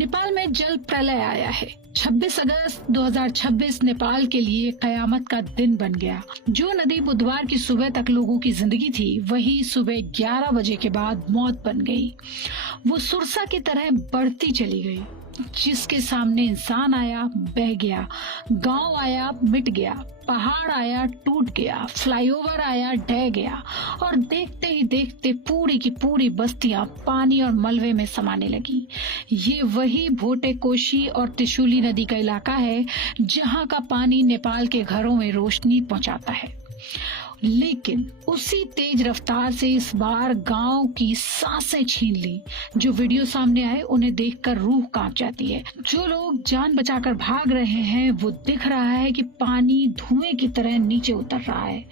नेपाल में जल प्रलय आया है। 26 अगस्त 2026 नेपाल के लिए कयामत का दिन बन गया। जो नदी बुधवार की सुबह तक लोगों की जिंदगी थी, वही सुबह 11 बजे के बाद मौत बन गई। वो सुरसा की तरह बढ़ती चली गई। जिसके सामने इंसान आया बह गया, गांव आया मिट गया, पहाड़ आया टूट गया, फ्लाईओवर आया ढह गया और देखते ही देखते पूरी की पूरी बस्तियां पानी और मलबे में समाने लगी। ये वही भोटे कोशी और त्रिशूली नदी का इलाका है जहां का पानी नेपाल के घरों में रोशनी पहुंचाता है। लेकिन उसी तेज रफ्तार से इस बार गांव की सांसें छीन ली। जो वीडियो सामने आए उन्हें देखकर रूह कांप जाती है। जो लोग जान बचाकर भाग रहे हैं, वो दिख रहा है कि पानी धुएं की तरह नीचे उतर रहा है।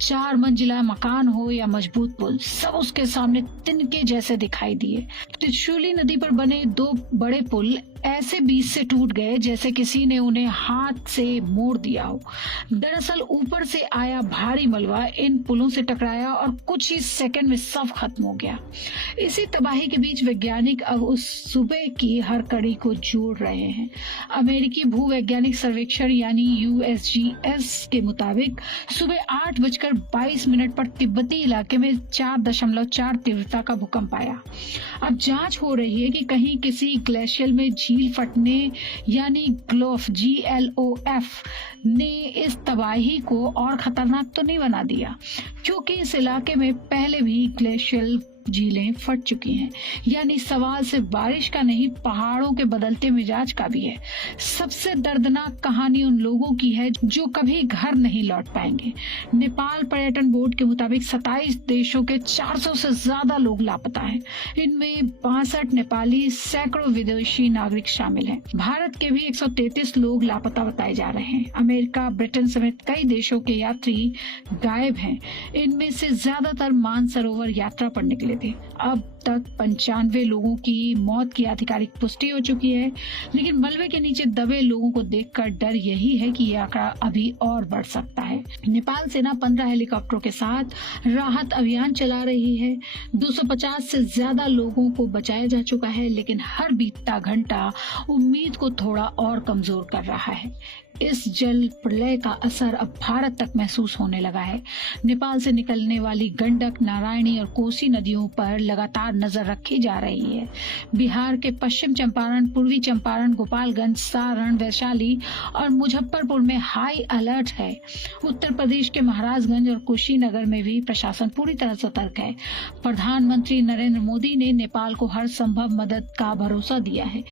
4 मंजिला मकान हो या मजबूत पुल, सब उसके सामने तिनके जैसे दिखाई दिए। त्रिशूली नदी पर बने 2 बड़े पुल ऐसे बीच से टूट गए जैसे किसी ने उन्हें हाथ से मोड़ दिया हो। दरअसल ऊपर से आया भारी मलबा इन पुलों से टकराया और कुछ ही सेकंड में सब खत्म हो गया। इसी तबाही के बीच वैज्ञानिक अब उस सुबह की हर कड़ी को जोड़ रहे हैं। अमेरिकी भूवैज्ञानिक सर्वेक्षण यानी USGS के मुताबिक सुबह 8:22 पर तिब्बती इलाके में 4.4 तीव्रता का भूकंप आया। अब जांच हो रही है कि कहीं किसी ग्लेशियर में झील फटने यानी GLOF ने इस तबाही को और खतरनाक तो नहीं बना दिया, क्योंकि इस इलाके में पहले भी ग्लेशियल झीलें फट चुकी हैं। यानी सवाल सिर्फ बारिश का नहीं, पहाड़ों के बदलते मिजाज का भी है। सबसे दर्दनाक कहानी उन लोगों की है जो कभी घर नहीं लौट पाएंगे। नेपाल पर्यटन बोर्ड के मुताबिक 27 देशों के 400 से ज्यादा लोग लापता हैं। इनमें 62 नेपाली, सैकड़ों विदेशी नागरिक शामिल हैं। भारत के भी 133 लोग लापता बताए जा रहे हैं। अमेरिका, ब्रिटेन समेत कई देशों के यात्री गायब हैं। इनमें से ज्यादातर मानसरोवर यात्रा पर निकले थे। अब तक 95 लोगों की मौत की आधिकारिक पुष्टि हो चुकी है, लेकिन मलबे के नीचे दबे लोगों को देखकर डर यही है कि यह आंकड़ा अभी और बढ़ सकता है। नेपाल सेना 15 हेलीकॉप्टरों के साथ राहत अभियान चला रही है। 250 से ज्यादा लोगों को बचाया जा चुका है, लेकिन हर बीतता घंटा उम्मीद को थोड़ा और कमजोर कर रहा है। इस जल प्रलय का असर अब भारत तक महसूस होने लगा है। नेपाल से निकलने वाली गंडक, नारायणी और कोसी नदियों पर लगातार नजर रखी जा रही है। बिहार के पश्चिम चंपारण, पूर्वी चंपारण, गोपालगंज, सारण, वैशाली और मुजफ्फरपुर में हाई अलर्ट है। उत्तर प्रदेश के महाराजगंज और कुशीनगर में भी प्रशासन पूरी तरह सतर्क है। प्रधानमंत्री नरेंद्र मोदी ने नेपाल को हर संभव मदद का भरोसा दिया है।